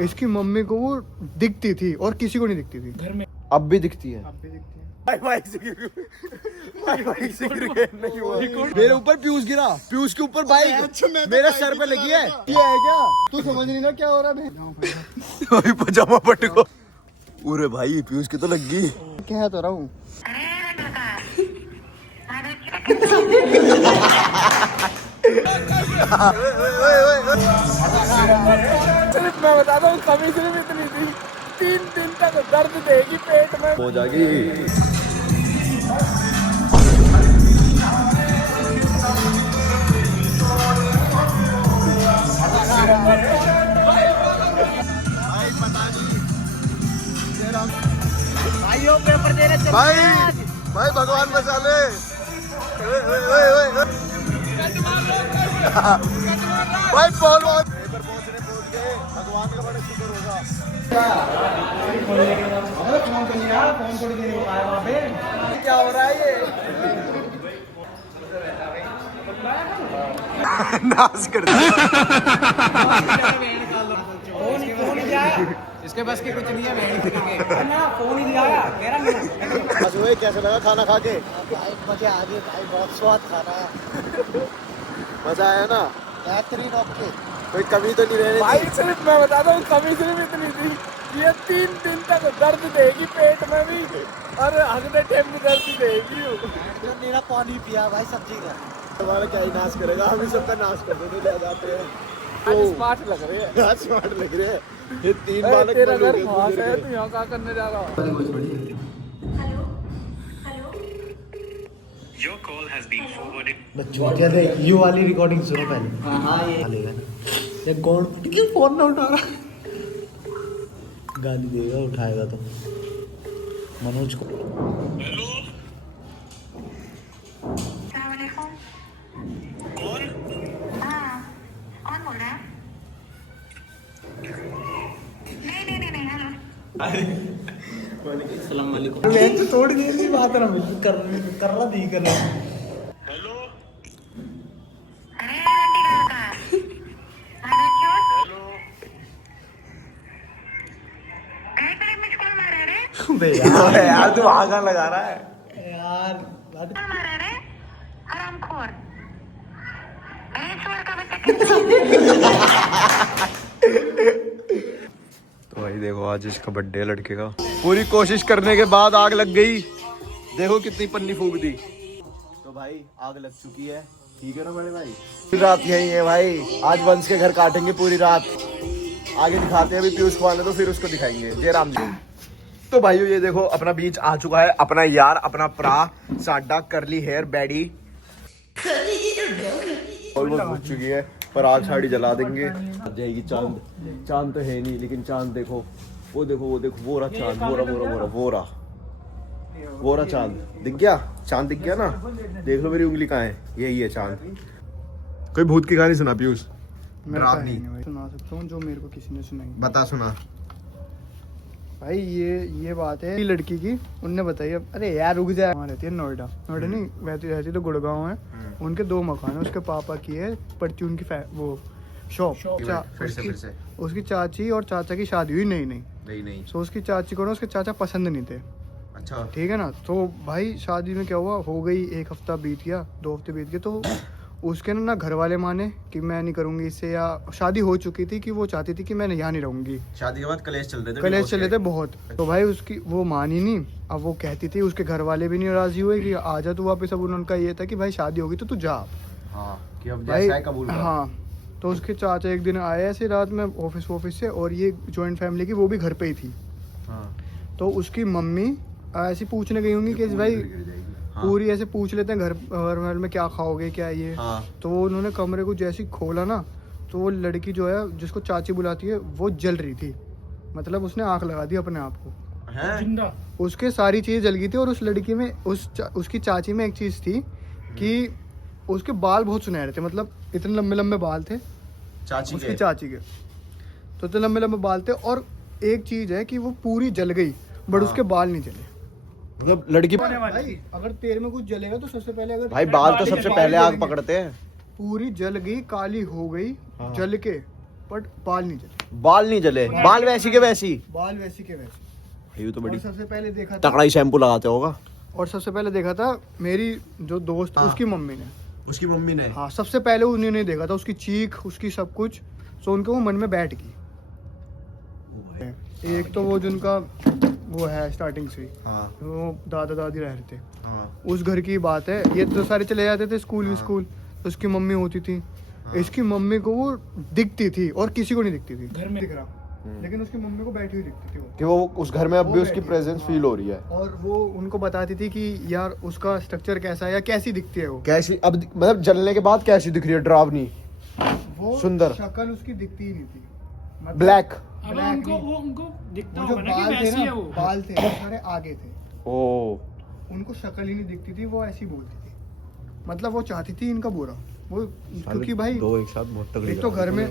इसकी मम्मी को वो दिखती थी और किसी को नहीं दिखती थी घर में। अब भी दिखती है। मेरे ऊपर पीयूष गिरा, पीयूष के ऊपर बाइक मेरे सर पे लगी है। ये है क्या? तू समझ नहीं रहा क्या हो रहा है? पजामा पट को। अरे भाई पीयूष की तो लग गई। कह तो रहा हूँ। सिर्फ मैं बताता हूँ, कमी सिर्फ इतनी थी, 3 दिन तक दर्द देगी पेट में। हो जाएगी। भाइयों पेपर दे रहे भाई भगवान बचा ले। भाई पहुंच गए, भगवान का बड़ा शुक्र होगा। क्या हो रहा है ये? नाच कर इसके बस की कुछ नहीं है। ना फोन ही दिया कह रहा नहीं। कैसा लगा खाना खा के? भाई मजे आ गए भाई, बहुत स्वाद खाना है। मजा आया ना? बेहतरीन। ओके कोई कमी तो नहीं रहनी भाई, सिर्फ मैं बताता हूँ, कमी सिर्फ इतनी थी, ये 3 दिन तक दर्द देगी पेट में भी और अगले टाइम भी दर्द देगी। मेरा पानी पिया भाई सब्जी का। तुम्हारा क्या ही नाश करेगा, हम ही सबका नाश कर देने ले जाते हैं। स्मार्ट लग रहे हैं। आज स्मार्ट लग रहे हैं। ये 3 बालक तेरा घर खास है, तू यहाँ क्या करने जा रहा है? Your call has been forwarded. बच्चों क्या थे, यू वाली रिकॉर्डिंग सुनो पहले। हाँ ये लेगा ना। ये कौन क्यों फोन ना उठा रहा? गाली देगा उठाएगा तो। मनोज को। हेलो। कौन? कौन बोल रहा है? नहीं सलाम वालेकुम। मैं तो थोड़ी देर की बात रहा हूँ, कर रहा नहीं कर रहा। हेलो। अरे आंटी का अरे क्यों? हेलो। अरे मिस कॉल मारा रे? बे यार तू आगा लगा रहा है यार। कॉल मारा रे? हरामखोर। चोर का बच्चा। तो भाई देखो आज इसका बर्थडे है लड़के का। पूरी कोशिश करने के बाद आग लग गई। देखो कितनी पन्नी फूंक दी। तो भाई आग लग चुकी है, ठीक है ना बड़े भाई? पूरी रात यही है भाई, आज वंश के घर काटेंगे पूरी रात। आगे दिखाते हैं, अभी पीयूष को आने तो फिर उसको दिखाएंगे। जय राम जी। तो भाइयों ये देखो अपना बीच आ चुका है, अपना यार अपना प्रा साडा करली हेयर बैडी ऑलमोस्ट बुझ चुकी है, पर आग साड़ी जला देंगे। आ जाएगी चांद। चांद तो है नहीं, लेकिन चांद देखो, वो देखो वो देखो, वो रहा चांद, वो रहा वो रहा चांद। दिख गया चांद? दिख गया ना? देख लो मेरी उंगली कहाँ है, यही है चांद। कोई भूत की कहानी सुना पीयूष? डरावनी सुना सकता हूँ जो मेरे को किसी ने सुनाई। बता सुना भाई ये बात है लड़की की, उनने बताई। अरे यार रुक जाए। वहाँ रहती है नोएडा नहीं रहती तो गुड़गांव है। उनके 2 मकान है। उसके पापा की है परचून की वो शॉप। फिर से उसकी चाची और चाचा की शादी हुई नहीं। सो उसकी चाची को ना उसके चाचा पसंद नहीं थे। अच्छा ठीक है ना? तो भाई शादी में क्या हुआ, हो गई 1 हफ्ता बीत गया, 2 हफ्ते बीत गए, तो उसके ना घर वाले माने कि मैं नहीं करूंगी इससे, या शादी हो चुकी थी कि वो चाहती थी कि मैं यहाँ नहीं रहूंगी। शादी के बाद कलेश चल रहे थे बहुत। तो भाई उसकी वो मानी नहीं। अब वो कहती थी, उसके घर वाले भी नहीं राजी हुए कि आजा तू वापस। अब उनका ये था कि भाई शादी होगी तो तू जा। हाँ कि अब भाई जैसा है कबूल कर। हाँ। तो उसके चाचा एक दिन आए ऐसे रात में ऑफिस से, और ये जॉइंट फैमिली की, वो भी घर पे ही थी। हाँ। तो उसकी मम्मी ऐसी पूछने गई होंगी कि भाई पूरी ऐसे पूछ लेते हैं घर में क्या खाओगे क्या ये। हाँ। तो उन्होंने कमरे को जैसे ही खोला ना, तो वो लड़की जो है जिसको चाची बुलाती है वो जल रही थी। मतलब उसने आग लगा दी अपने आप को जिंदा। उसके सारी चीज़ जल गई थी। और उस लड़की में उसकी चाची में एक चीज़ थी कि उसके बाल बहुत सुनहरे थे। मतलब इतने लंबे लंबे बाल थे उसकी चाची के, तो इतने लंबे लंबे बाल थे। और एक चीज़ है कि वो पूरी जल गई बट उसके बाल नहीं जले। मतलब लड़की भाई अगर तेरे में कुछ जलेगा तो सबसे पहले, अगर भाई बाल तो सबसे पहले आग पकड़ते हैं। पूरी जल गई, काली हो गई जल के, बट बाल नहीं जले। बाल नहीं जले, बाल वैसी के वैसी। बाल वैसी के वैसे। ये तो बड़ी और सबसे पहले देखा था, तगड़ा ही शैम्पू लगाते होगा। और सबसे पहले देखा था मेरी जो दोस्त हाँ। उसकी मम्मी ने। उसकी मम्मी ने। हाँ, सबसे पहले उन्होंने देखा था, उसकी चीख, उसकी सब कुछ, तो उनके वो मन में बैठ गई। एक तो वो जिनका वो है स्टार्टिंग से, हाँ वो दादा दादी रह रहे थे, हाँ उस घर की बात है। ये तो सारे चले जाते थे स्कूल स्कूल, तो उसकी मम्मी होती थी। इसकी मम्मी को वो दिखती थी और किसी को नहीं दिखती थी घर में दिख रहा, लेकिन उसकी मम्मी को बैठी हुई दिखती थी वो। कि वो उस घर में अब वो भी उसकी बैठी। प्रेजेंस फील हो रही है। और वो उनको बताती थी कि यार उसका स्ट्रक्चर कैसा है या कैसी दिखती है वो। कैसी अब मतलब जलने के बाद कैसी दिख रही है? डरावनी, वो सुंदर। शक्ल उसकी दिखती ही नहीं थी, मतलब ब्लैक। अब Black उनको नहीं। वो उनको दिखता वो जो होगा ना कि बाल थे वैसी ना, है वो। बाल थे वो सारे आगे थे, ओ उनको शक्ल ही नहीं दिखती थी, वो ऐसी बोलती थी। मतलब वो चाहती थी इनका बुरा, वो क्योंकि भाई दो एक साथ बहुत तगड़ी एक तो घर में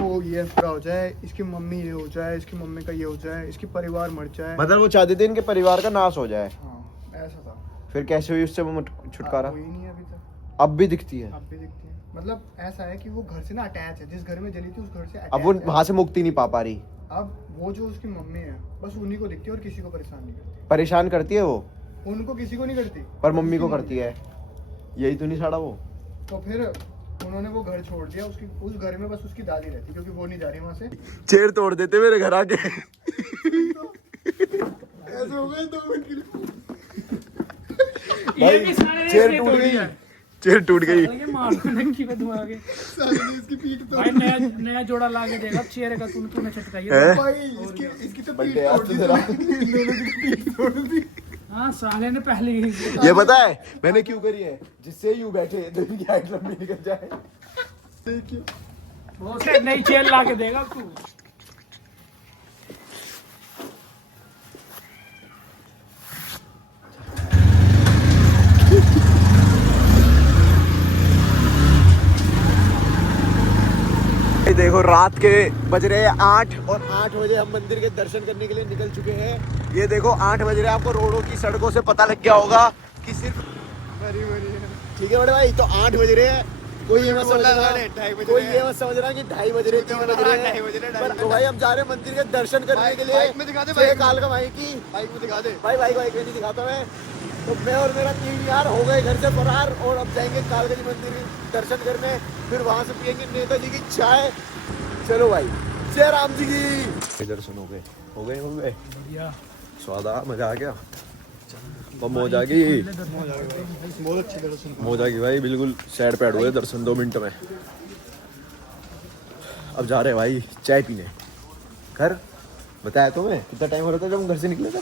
वो ये पूरा हो जाए, इसकी मम्मी ये हो जाए, इसकी मम्मी का ये हो जाए, इसकी परिवार मर जाए। मतलब वो चाहते थे इनके परिवार का नाश हो जाए। हाँ, ऐसा था। फिर कैसे हुई उससे वो छुटकारा? कोई नहीं है अभी तक, अब भी दिखती है। अब भी दिखती है। मतलब ऐसा है कि वो घर से ना अटैच है, जिस घर में जली थी उस घर से अब वो attach है। वहां से मुक्ति नहीं पा रही। अब वो जो उसकी मम्मी है बस उन्हीं को दिखती है और किसी को परेशान नहीं करती। परेशान करती है वो, उनको किसी को नहीं करती, पर मम्मी को उसकी करती है। यही तो नहीं साड़ा वो। तो फिर उन्होंने वो घर छोड़ दिया, उसकी उस घर में बस उसकी दादी रहती क्योंकि वो नहीं जा रही वहां से। चेयर तोड़ देते मेरे घर आके। ऐसे हो गए 2 मिनट के लिए। ये भी सारे चेयर ने टूट तोड़ गई, दिया। चेयर टूट गई। ये मार दो नक्की पे धुआ के। साले ने इसकी पीठ तोड़ भाई नया जोड़ा ला के देगा चेहरे का, तूने छटकाई हैं? है। भाई, इसकी तो पीठ बंदे तोड़ दी, तेरा। इन दोनों की पीठ तोड़ दी। हाँ साले ने पहले ही ये पता है मैंने क्यों करी है? जिससे यूं बैठे तो इनकी हाइट लंबी निकल जाए। देखिए वो से नई चेयर ला के देगा तू। ये देखो रात के बज रहे हैं 8 और 8 बजे हम मंदिर के दर्शन करने के लिए निकल चुके हैं। ये देखो 8 बज रहे हैं, आपको रोडों की सड़कों से पता लग गया होगा कि सिर्फ ठीक है बड़े भाई। तो 8 बज रहे हैं, कोई ये मत समझ रहा, कोई ये मत समझ रहा कि 2:30 बज रहे, 3 बज रहे हैं। तो भाई हम जा रहे हैं मंदिर के दर्शन करने के लिए। बाइक में दिखा दे, छह काल का भाई की बाइक में दिखा दे। भाई बाइक में नहीं दिखाता मैं। तो मैं और मेरा 3 यार हो गए घर से फरार और अब जाएंगे कालगजी मंदिर दर्शन करने, फिर वहां से पियेंगे नेताजी की चाय। चलो भाई, जय राम जी की। दर्शन हो गए बढ़िया स्वाद आ, मजा आ गया। मौज आ गई, बहुत अच्छी दर्शन। मौज आ गई भाई, बिल्कुल सैड पैड हुए दर्शन 2 मिनट में। अब जा रहे हैं भाई चाय पीने घर। बताया तो मैं कितना टाइम हो रहा था जब हम घर से निकले थे?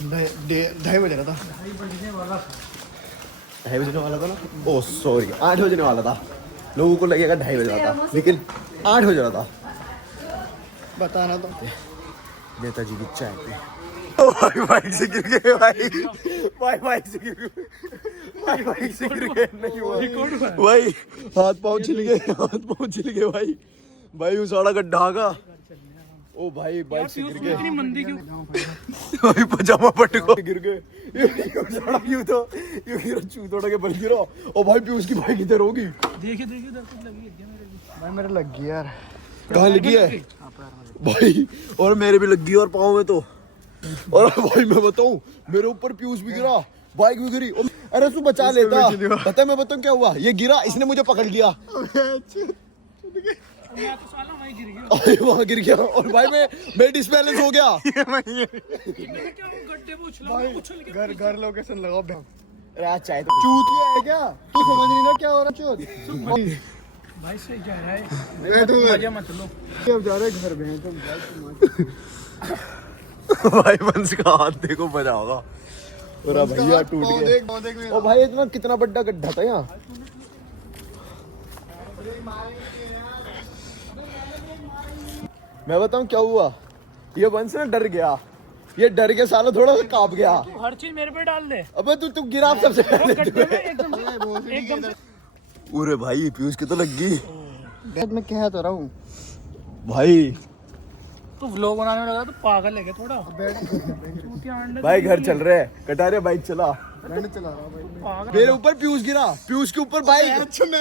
2:30 बज रहा था। 2:30 बजने वाला था ना? ओह सॉरी, 8 बजने वाला था। लोगों को लगेगा 2:30 बज रहा था, लेकिन 8 बज रहा था। बताना तो नेताजी की चाय पे। ओ भाई बाइक से गिर गए भाई, भाई बाइक से गिर गए, भाई बाइक से गिर गए। नहीं हुआ भाई, हाथ पाँव छिल गए, हाथ पाँव छिल गए भाई। भाई वो सारा गड्ढा का। ओ भाई बाइक से गिर गए इतनी मंदी क्यों? भाई, पजामा पटको गिर गए। ये सारा यूं तो यूं गिरा, चूतोड़ा के बल गिरा। ओ भाई पीयूष की बाइक इधर होगी। देखिए दर्द लगी है क्या मेरे को? भाई मेरे लग गई यार। कहाँ लगी है भाई? और मेरे भी लग गई और पाँव में तो। और भाई मैं बताऊं, मेरे ऊपर पीयूष भी गिरा, बाइक भी गिरी। अरे तू बचा लेता। पता है मैं बताऊं क्या हुआ? ये गिरा, इसने मुझे पकड़ लिया, मैं तो साला वहीं गिर गया। वहां गिर गया और भाई मैं डिसबैलेंस हो गया। मैं क्या वो गड्ढे में उछल के घर लोकेशन लगाओ। अरे आज चाय तो चूतिया है क्या तू? समझ नहीं ना क्या हो रहा चोद। भाई सही कह रहा है। मैं तो मजा मत लो। अब जा रहे घर में तो भाई वंश का हाथ देखो बजा होगा। पूरा भैया टूट गया। ओ भाई इतना कितना बड़ा गड्ढा था यहाँ। मैं बताऊं क्या हुआ? ये वंश ना डर गया, ये डर के साला थोड़ा सा कांप गया। तू हर चीज मेरे पे डाल दे। अबे तू गिरा सबसे पहले। गड्ढे में एकदम से पूरे भाई पीयूष की तो लग गई। मैं कह तो रहा हूँ भाई। तो व्लॉग बनाने में लगा तो पागल है क्या थोड़ा चूतिया अंडे भाई घर चल रहे हैं, कटा रहे बाइक चला। मैंने चला रहा भाई। पागल मेरे ऊपर पीयूष गिरा, पीयूष के ऊपर बाइक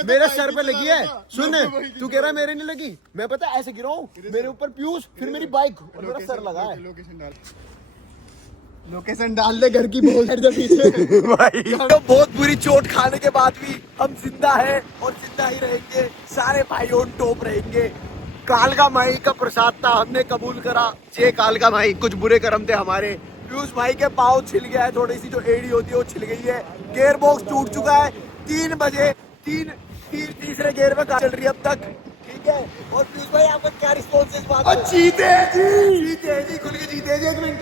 मेरे सर पे लगी है। सुन, तू कह रहा है मेरे नहीं लगी, मैं पता है ऐसे गिरा हूँ, मेरे ऊपर पीयूष, फिर मेरी बाइक और मेरा सर लगा है। लोकेशन डाल दे घर की बोल दे पीछे। भाई तो बहुत बुरी चोट खाने के बाद भी हम जिंदा है और जिंदा ही रहेंगे, सारे भाई ऑन टॉप रहेंगे। कालका माई का प्रसाद था, हमने कबूल करा। ये कालका माई, कुछ बुरे कर्म थे हमारे। पीयूष भाई के पाँव छिल गया है, थोड़ी सी जो एड़ी होती है वो छिल गई है। गियर बॉक्स टूट चुका है। 3 बजे तीसरे गियर में चल रही है अब तक, ठीक है। और पीयूष भाई आपका क्या रिस्पॉन्स है इस बात? जीते जी, खुल के जीते जी। 1 मिनट